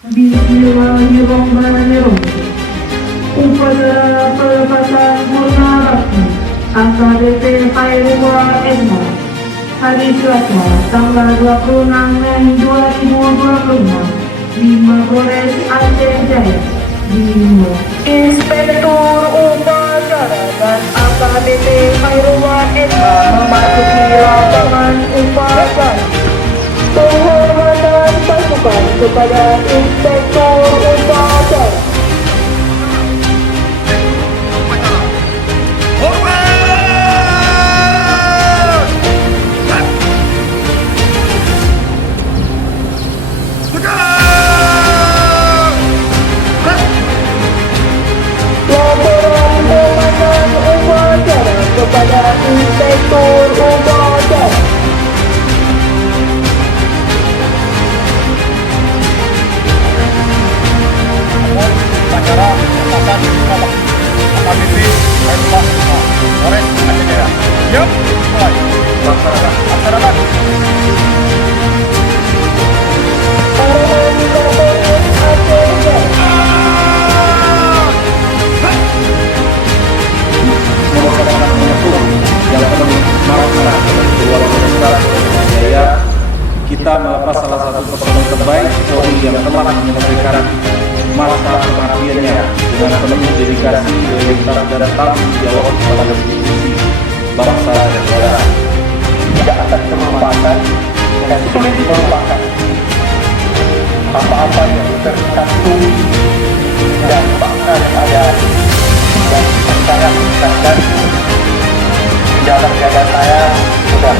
Bismillahirrahmanirrahim. Upacara pelepaskan murna bakti AKBP Khairullah Edma hari Selasa tanggal 26 Mei 2025 di Mapolres Aceh Jaya di Inspektur Upacara dan AKBP Khairullah Edma memasuki lapangan upacara. Penghormatan pasukan kepada Inspektur Upacara. Laporan Komandan Upacara kepada Inspektur Upacara. Upacara pelepasan AKBP Khairullah Polres Aceh Jaya. Siap, mulai. Laksanakan. Arahan Kapolres Aceh Jaya. Merupakan momentum yang penuh makna bagi keluarga besar Polda Jaya. Kita melepas salah satu personel terbaik Polri yang telah menyelesaikan masa pengabdiannya dengan penuh dedikasi, loyalitas dan tanggung jawab kepada institusi, bangsa dan negara. Tidak akan terlupakan dan sulit melupakan apa-apa yang tercantum dan fakta yang ada dan saya mengingatkan di dalam dada saya sudah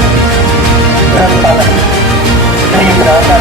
berat banget. Ini berada